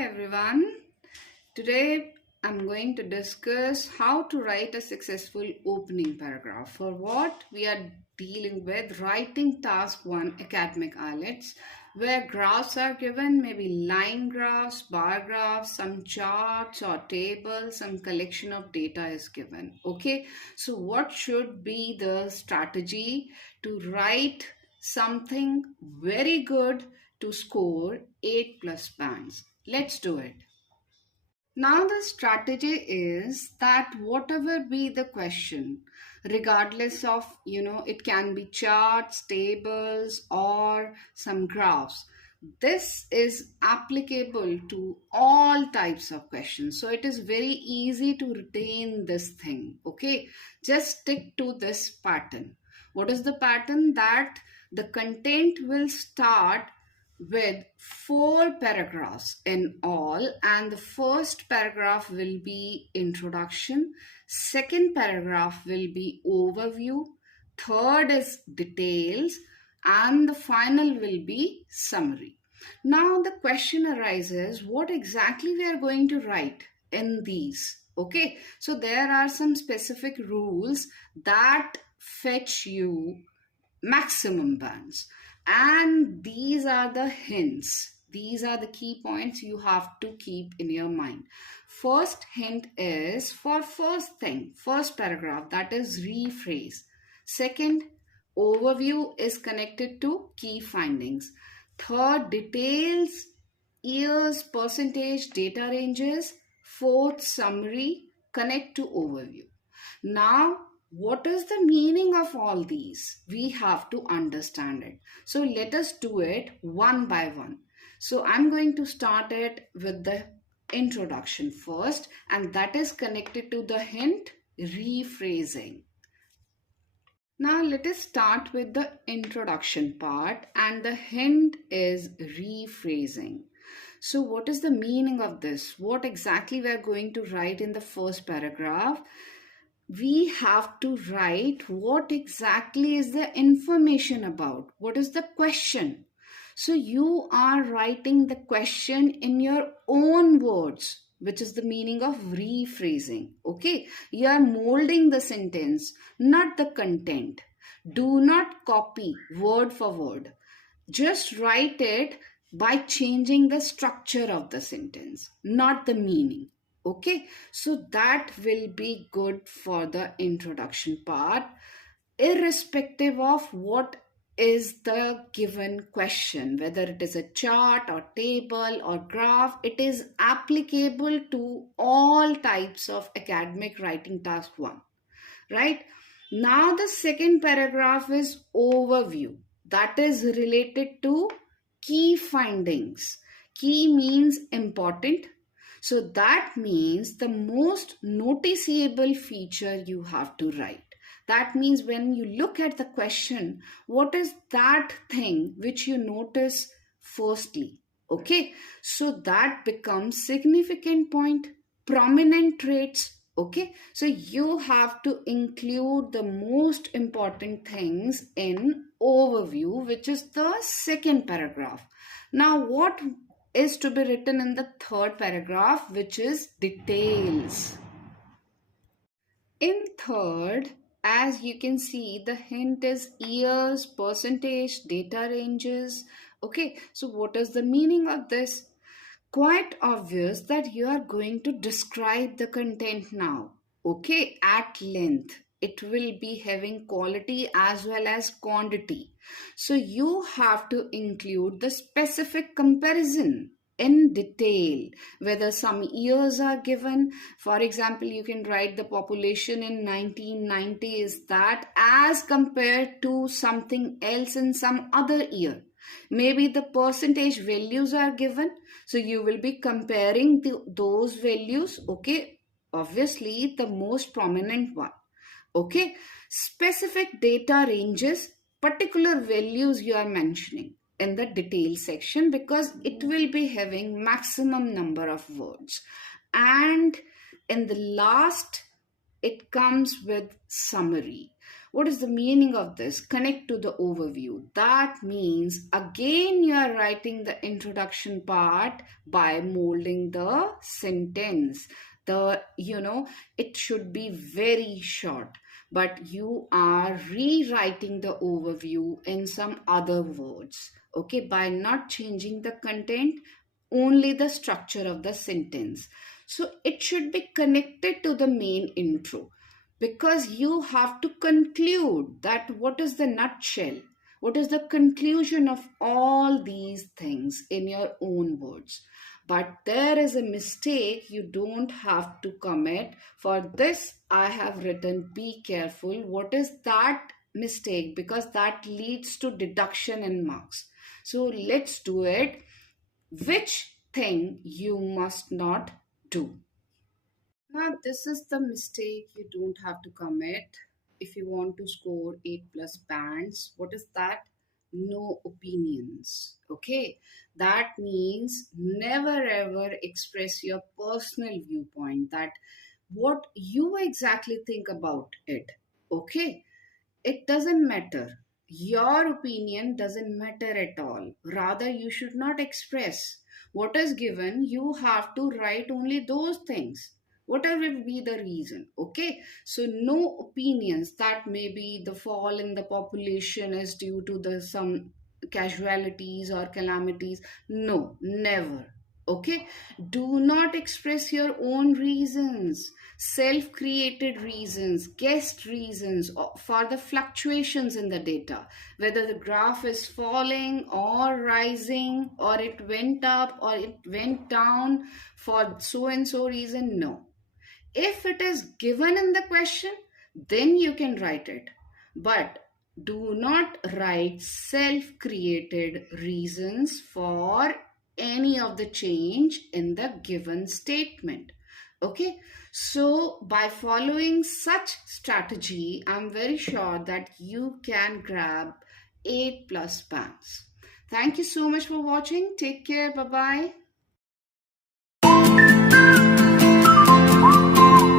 Hi everyone. Today I'm going to discuss how to write a successful opening paragraph. For what we are dealing with writing task 1 academic IELTS, where graphs are given, maybe line graphs, bar graphs, some charts or tables, some collection of data is given. Okay, so what should be the strategy to write something very good to score 8 plus bands? Let's do it. Now the strategy is that whatever be the question, regardless of, it can be charts, tables, or some graphs, this is applicable to all types of questions. So it is very easy to retain this thing. Okay, just stick to this pattern. What is the pattern? That the content will start with 4 paragraphs in all, and the first paragraph will be introduction, second paragraph will be overview, third is details, and the final will be summary. Now the question arises, what exactly we are going to write in these? Okay, so there are some specific rules that fetch you maximum bands, and these are the hints. These are the key points you have to keep in your mind. First hint is for first paragraph, that is rephrase. Second, overview is connected to key findings. Third, details, years, percentage, data ranges. Fourth, summary, connect to overview. Now what is the meaning of all these? We have to understand it. So let us do it one by one. So I'm going to start it with the introduction first, and that is connected to the hint rephrasing. Now let us start with the introduction part, and the hint is rephrasing. So what is the meaning of this? What exactly we are going to write in the first paragraph? We have to write what exactly is the information about. What is the question? So you are writing the question in your own words, which is the meaning of rephrasing. Okay, you are molding the sentence, not the content. Do not copy word for word. Just write it by changing the structure of the sentence, not the meaning. Okay, so that will be good for the introduction part, irrespective of what is the given question, whether it is a chart or table or graph. It is applicable to all types of academic writing task 1, right? Now the second paragraph is overview, that is related to key findings. Key means important. So that means the most noticeable feature you have to write. That means when you look at the question, what is that thing which you notice firstly? Okay, so that becomes significant point, prominent traits. Okay, so you have to include the most important things in overview, which is the second paragraph. Now what is to be written in the third paragraph, which is details? In third, as you can see, the hint is years, percentage, data ranges. Okay, so what is the meaning of this? Quite obvious that you are going to describe the content now. Okay, at length. It will be having quality as well as quantity. So you have to include the specific comparison in detail, whether some years are given. For example, you can write the population in 1990 is that as compared to something else in some other year. Maybe the percentage values are given, so you will be comparing those values. Okay, obviously the most prominent one. Okay, specific data ranges, particular values you are mentioning in the detail section, because it will be having maximum number of words. And in the last, it comes with summary. What is the meaning of this? Connect to the overview. That means again you are writing the introduction part by molding the sentence. It should be very short, but you are rewriting the overview in some other words. Okay, by not changing the content, only the structure of the sentence. So it should be connected to the main intro, because you have to conclude that what is the nutshell, what is the conclusion of all these things in your own words. But there is a mistake you don't have to commit. For this, I have written be careful. What is that mistake? Because that leads to deduction in marks. So let's do it. Which thing you must not do? Now, this is the mistake you don't have to commit if you want to score 8 plus bands. What is that? No opinions. Okay, that means never ever express your personal viewpoint, that what you exactly think about it. Okay, it doesn't matter. Your opinion doesn't matter at all. Rather, you should not express. What is given, you have to write only those things, whatever be the reason. Okay, so no opinions that maybe the fall in the population is due to the some casualties or calamities. No, never. Okay, do not express your own reasons, self created reasons, guessed reasons for the fluctuations in the data, whether the graph is falling or rising, or it went up or it went down for so and so reason. No. If it is given in the question, then you can write it. But do not write self created reasons for any of the change in the given statement. Okay, so by following such strategy, I'm very sure that you can grab 8 plus bands. Thank you so much for watching. Take care. Bye bye.